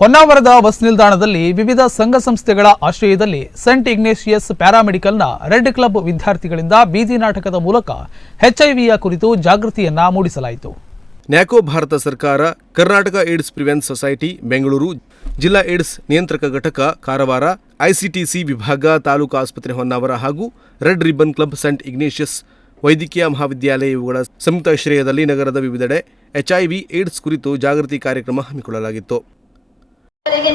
ಹೊನ್ನಾವರದ bus ನಿಲ್ದಾಣದಲ್ಲಿ ವಿವಿಧ ಸಂಘ ಸಂಸ್ಥೆಗಳ ಆಶ್ರಯದಲ್ಲಿ ಸೆಂಟ್ ಇಗ್ನೇಷಿಯಸ್ ಪ್ಯಾರಾಮೆಡಿಕಲ್ನ ರೆಡ್ ಕ್ಲಬ್ ವಿದ್ಯಾರ್ಥಿಗಳಿಂದ ಬೀದಿ ನಾಟಕದ ಮೂಲಕ ಎಚ್ಐವಿಯ ಕುರಿತು ಜಾಗೃತಿಯನ್ನ ಮೂಡಿಸಲಾಯಿತು. ನ್ಯಾಕೋ ಭಾರತ ಸರ್ಕಾರ, Karnataka AIDS prevents society Bengaluru, ಜಿಲ್ಲಾ ಏಡ್ಸ್ ನಿಯಂತ್ರಕ ಘಟಕ ಕಾರವಾರ, ಐಸಿಟಿಸಿ ವಿಭಾಗ, ತಾಲೂಕು ಆಸ್ಪತ್ರೆ ಹೊನ್ನಾವರ ಹಾಗೂ red ribbon club Saint Ignatius ವೈದ್ಯಕೀಯ ಮಹಾವಿದ್ಯಾಲಯ ಇವುಗಳ ಸಂಯುಕ್ತಾಶ್ರಯದಲ್ಲಿ ನಗರದ ವಿವಿಧೆಡೆ ಎಚ್ಐವಿ ಏಡ್ಸ್ ಕುರಿತು ಜಾಗೃತಿ ಕಾರ್ಯಕ್ರಮ ಹಮ್ಮಿಕೊಳ್ಳಲಾಗಿತ್ತು.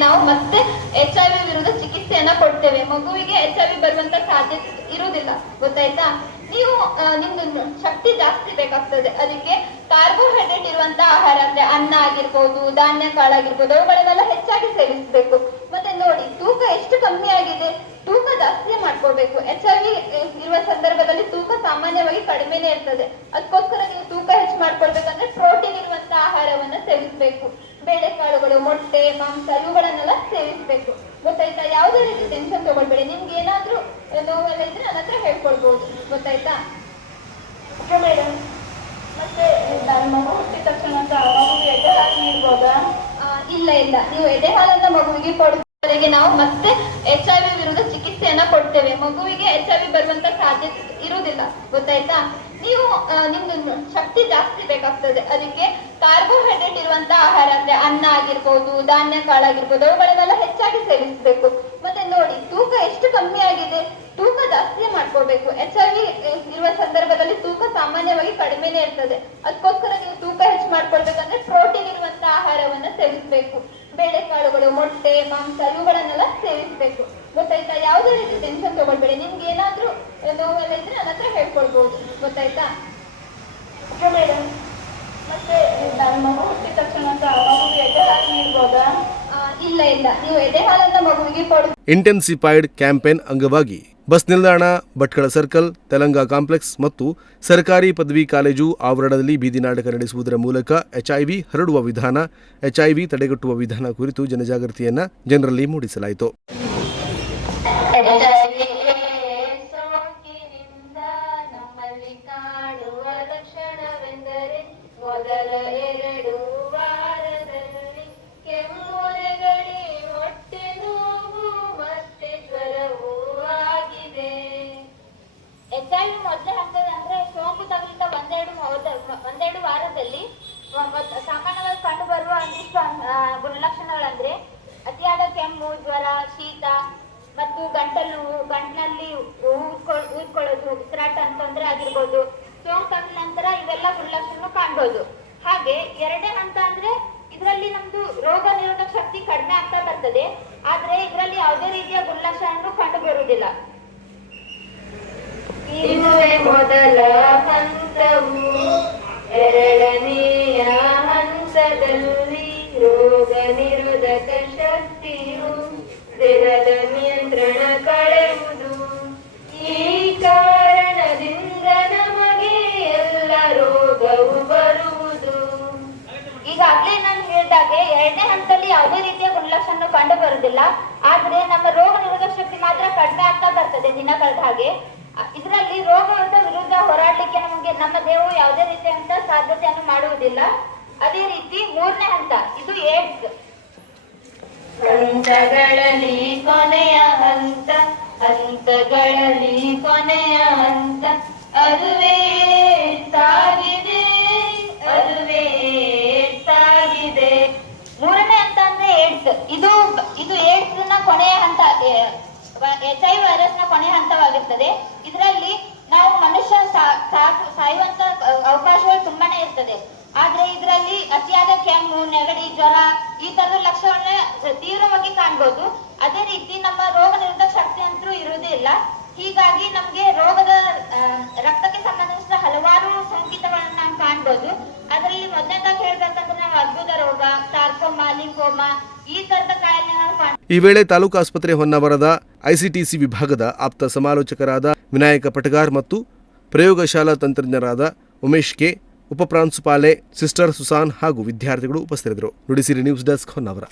ನಾವು ಮತ್ತೆ HIV ವಿರುದ್ಧ ಚಿಕಿತ್ಸೆಯನ್ನ ಕೊಡ್ತೇವೆ. ಮಗುವಿಗೆ HIV ಬರುವಂತ ಸಾಧ್ಯತೆ ಇರುವುದಿಲ್ಲ, ಗೊತ್ತಾಯ್ತಾ? ನೀವು ನಿಮ್ದು ಶಕ್ತಿ ಜಾಸ್ತಿ ಬೇಕಾಗ್ತದೆ. ಅದಕ್ಕೆ ಕಾರ್ಬೋಹೈಡ್ರೇಟ್ ಇರುವಂತ ಆಹಾರ ಅಂದ್ರೆ ಅನ್ನ ಆಗಿರ್ಬೋದು, ಧಾನ್ಯ ಕಾಳಾಗಿರ್ಬೋದು, ಅವುಗಳನ್ನೆಲ್ಲ ಹೆಚ್ಚಾಗಿ ಸೇವಿಸಬೇಕು. ಮತ್ತೆ ನೋಡಿ, ತೂಕ ಎಷ್ಟು ಕಮ್ಮಿ ಆಗಿದೆ, ತೂಕ ಜಾಸ್ತಿ ಮಾಡ್ಕೋಬೇಕು. HIV ಇರುವ ಸಂದರ್ಭದಲ್ಲಿ ತೂಕ ಸಾಮಾನ್ಯವಾಗಿ ಕಡಿಮೆನೇ ಇರ್ತದೆ. ಅದಕ್ಕೋಸ್ಕರ ನೀವು ತೂಕ ಹೆಚ್ಚು ಮಾಡ್ಕೊಳ್ಬೇಕಂದ್ರೆ ಪ್ರೋಟೀನ್ ಇರುವಂತ ಆಹಾರವನ್ನ ಸೇವಿಸಬೇಕು. ಬೇಳೆಕಾಳುಗಳು, ಮೊಟ್ಟೆ, ಮಾಂಸ ಇವುಗಳನ್ನೆಲ್ಲ ಸೇವಿಸಬೇಕು, ಗೊತ್ತಾಯ್ತಾ? ಯಾವುದೇ ರೀತಿ ಟೆನ್ಷನ್ ತಗೊಳ್ಬೇಡಿ. ನಿಮ್ಗೆ ಏನಾದ್ರೂ ನೋವೆಲ್ಲ ಇದ್ರೆ ನನ್ನ ಹತ್ರ ಹೇಳ್ಕೊಳ್ಬಹುದು, ಗೊತ್ತಾಯ್ತಾ? ಮೇಡಮ್, ಮತ್ತೆ ಮಗು ಹುಟ್ಟಿದ ತಕ್ಷಣ ಮಗುವಿಗೆ ಎಡೆ ಹಾಲು ನೀಡ್ಬೋದಾ? ಇಲ್ಲ, ನೀವು ಎಡೆ ಹಾಲನ್ನ ಮಗುವಿಗೆ ಕೊಡುವವರೆಗೆ ನಾವು ಮತ್ತೆ HIV ವಿರುದ್ಧ ಚಿಕಿತ್ಸೆಯನ್ನ ಕೊಡ್ತೇವೆ. ಮಗುವಿಗೆ HIV ಬರುವಂತ ಸಾಧ್ಯತೆ ಇರುವುದಿಲ್ಲ, ಗೊತ್ತಾಯ್ತಾ? ನೀವು ನಿಮ್ದು ಶಕ್ತಿ ಜಾಸ್ತಿ ಬೇಕಾಗ್ತದೆ. ಅದಕ್ಕೆ ಕಾರ್ಬೋಹೈಡ್ರೇಟ್ ಇರುವಂತ ಆಹಾರ ಅಂದ್ರೆ ಅನ್ನ ಆಗಿರ್ಬೋದು, ಧಾನ್ಯ ಕಾಳಾಗಿರ್ಬೋದು, ಅವುಗಳನ್ನೆಲ್ಲ ಹೆಚ್ಚಾಗಿ ಸೇವಿಸಬೇಕು. ಮತ್ತೆ ನೋಡಿ, ತೂಕ ಎಷ್ಟು ಕಮ್ಮಿ ಆಗಿದೆ, ತೂಕ ಜಾಸ್ತಿ ಮಾಡ್ಕೋಬೇಕು. HIV ಇರುವ ಸಂದರ್ಭದಲ್ಲಿ ತೂಕ ಸಾಮಾನ್ಯವಾಗಿ ಕಡಿಮೆನೇ ಇರ್ತದೆ. ಅದಕ್ಕೋಸ್ಕರ ನೀವು ತೂಕ ಹೆಚ್ಚು ಮಾಡ್ಕೊಳ್ಬೇಕಂದ್ರೆ ಪ್ರೋಟೀನ್ ಇರುವಂತ ಆಹಾರವನ್ನ ಸೇವಿಸಬೇಕು. ಬೇಳೆಕಾಳುಗಳು, ಮೊಟ್ಟೆ, ಮಾಂಸ ಇವುಗಳನ್ನೆಲ್ಲ ಸೇವಿಸಬೇಕು, ಗೊತ್ತಾಯ್ತಾ? ಯಾವುದೇ ರೀತಿ ಟೆನ್ಷನ್ ತಗೊಳ್ಬೇಡಿ. ನಿಮ್ಗೆ ಏನಾದ್ರೂ ನೋವೆಲ್ಲ ಇದ್ರೆ ನನ್ನ ಹತ್ರ ಹೇಳ್ಕೊಳ್ಬಹುದು, ಗೊತ್ತಾಯ್ತಾ? ಮೇಡಮ್, ಮತ್ತೆ ಮಗು ಹುಟ್ಟಿದ ತಕ್ಷಣ ಮಗುವಿಗೆ ಎಡೆ ಹಾಲು ನೀಡ್ಬೋದಾ? ಇಲ್ಲ, ನೀವು ಎಡೆ ಹಾಲನ್ನ ಮಗುವಿಗೆ ಕೊಡು. ಇಂಟೆನ್ಸಿಫೈಡ್ ಕ್ಯಾಂಪೇನ್ ಅಂಗವಾಗಿ ಬಸ್ ನಿಲ್ದಾಣ, ಭಟ್ಕಳ ಸರ್ಕಲ್, ತೆಲಂಗ ಕಾಂಪ್ಲೆಕ್ಸ್ ಮತ್ತು ಸರ್ಕಾರಿ ಪದವಿ ಕಾಲೇಜು ಆವರಣದಲ್ಲಿ ಬೀದಿ ನಾಟಕ ನಡೆಸುವುದರ ಮೂಲಕ ಎಚ್ಐವಿ ಹರಡುವ ವಿಧಾನ, ಎಚ್ಐವಿ ತಡೆಗಟ್ಟುವ ವಿಧಾನ ಕುರಿತು ಜನಜಾಗೃತಿಯನ್ನ ಜನರಲ್ಲಿ ಮೂಡಿಸಲಾಯಿತು. ಮೊದಲ ಹಂತದಂದ್ರೆ ಸೋಂಕು ತಗುಲಿದ ಒಂದೆರಡು ವಾರದಲ್ಲಿ ಸಾಮಾನ್ಯವಾಗಿ ಕಂಡು ಬರುವ ಒಂದಿಷ್ಟು ಗುಣಲಕ್ಷಣಗಳಂದ್ರೆ ಅತಿಯಾದ ಕೆಮ್ಮು, ಜ್ವರ, ಶೀತ ಮತ್ತು ಗಂಟನಲ್ಲಿ ಊದ್ಕೊಳ್ಳೋದು, ಉಸಿರಾಟ ತೊಂದರೆ ಆಗಿರ್ಬೋದು. ಸೋಂಕು ತಗುಲ ನಂತರ ಇವೆಲ್ಲ ಗುಣಲಕ್ಷಣ ಕಾಣ್ಬೋದು. ಹಾಗೆ ಎರಡನೇ ಹಂತ ಅಂದ್ರೆ ಇದರಲ್ಲಿ ನಮ್ದು ರೋಗ ನಿರೋಧಕ ಶಕ್ತಿ ಕಡಿಮೆ ಆಗ್ತಾ ಬರ್ತದೆ. ಆದ್ರೆ ಇದರಲ್ಲಿ ಯಾವುದೇ ರೀತಿಯ ಗುಣಲಕ್ಷಣ ಕಂಡು ಬರುವುದಿಲ್ಲ. ಇದುವೇ ಮೊದಲ ಹಂತವು. ಎರಡನೆಯ ಹಂತದಲ್ಲಿ ರೋಗ ನಿರೋಧಕ ಶಕ್ತಿಯು ದೇಹದ ನಿಯಂತ್ರಣ ಕಳೆಯುವುದು. ಈ ಕಾರಣದಿಂದ ನಮಗೆ ಎಲ್ಲ ರೋಗವು ಬರುವುದು. ಈಗಾಗಲೇ ನಾನು ಹೇಳಿದಾಗೆ ಎರಡನೇ ಹಂತದಲ್ಲಿ ಯಾವುದೇ ರೀತಿಯ ಗುಣಲಕ್ಷಣ ಕಂಡು ಬರುವುದಿಲ್ಲ. ಆದ್ರೆ ನಮ್ಮ ರೋಗ ನಿರೋಧಕ ಶಕ್ತಿ ಮಾತ್ರ ಕಡಿಮೆ ಆಗ್ತಾ ಬರ್ತದೆ ದಿನ ಕಳೆದ ಹಾಗೆ. ಇದರಲ್ಲಿ ರೋಗದ ವಿರುದ್ಧ ಹೋರಾಡಲಿಕ್ಕೆ ನಮ್ಮ ದೇಹವು ಯಾವುದೇ ರೀತಿಯಂತ ಸಾಧ್ಯತೆಯನ್ನು ಮಾಡುವುದಿಲ್ಲ. ಅದೇ ರೀತಿ ಮೂರನೇ ಹಂತ, ಇದು ಏಡ್ಸ್. ಹಂತಗಳಲ್ಲಿ ಕೊನೆಯ ಹಂತ, ಹಂತಗಳಲ್ಲಿ ಕೊನೆಯ ಹಂತ, ಅದುವೇ ಸಾಗಿದೆ, ಅದುವೇ ಸಾಗಿದೆ. ಮೂರನೇ ಹಂತ ಅಂದ್ರೆ ಏಡ್ಸ್. ಇದು ಏಡ್ಸ್ ನ ಕೊನೆಯ ಹಂತ, HIV ವೈರಸ್ ನ ಕೊನೆಯ ಹಂತವಾಗಿರ್ತದೆ. ಇದರಲ್ಲಿ ನಾವು ಮನುಷ್ಯ ಸಾಯುವಂತ ಅವಕಾಶಗಳು ತುಂಬಾನೇ ಇರ್ತದೆ. ಆದ್ರೆ ಇದರಲ್ಲಿ ಅತಿಯಾದ ಕೆಮ್ಮು, ನೆಗಡಿ, ಜ್ವರ ಈ ತರದ ಲಕ್ಷಣಗಳನ್ನ ತೀವ್ರವಾಗಿ ಕಾಣ್ಬೋದು. ಅದೇ ರೀತಿ ನಮ್ಮ ರೋಗ ನಿರೋಧಕ ಶಕ್ತಿ ಅಂತೂ ಇರುವುದೇ ಇಲ್ಲ. ಹೀಗಾಗಿ ನಮ್ಗೆ ರೋಗದ ರಕ್ತಕ್ಕೆ ಸಂಬಂಧಿಸಿದ ಹಲವಾರು ಸಂಕೇತಗಳನ್ನ ನಾವು ಕಾಣ್ಬೋದು. ಅದರಲ್ಲಿ ಮೊದಲನೇದಾಗಿ ಹೇಳ್ಬೇಕಂದ್ರೆ ನಾವು ಅರ್ಬುದ ರೋಗ, ಸಾರ್ಕೋಮಾ, ಲಿಂಕೋಮಾ ಈ ತರದ ಕಾಯಿಲೆ ನಾವು ಈ ವೇಳೆ ತಾಲೂಕು ಆಸ್ಪತ್ರೆ ಹೊನ್ನಾವರದ ಐಸಿಟಿಸಿ ವಿಭಾಗದ ಆಪ್ತ ಸಮಾಲೋಚಕರಾದ ವಿನಾಯಕ ಪಟಗಾರ್ ಮತ್ತು ಪ್ರಯೋಗಶಾಲಾ ತಂತ್ರಜ್ಞರಾದ ಉಮೇಶ್ ಕೆ, ಉಪಪ್ರಾಂಶುಪಾಲೆ ಸಿಸ್ಟರ್ ಸುಸಾನ್ ಹಾಗೂ ವಿದ್ಯಾರ್ಥಿಗಳು ಉಪಸ್ಥಿತರಿದ್ದರು. Nudisiri news desk Honnavar.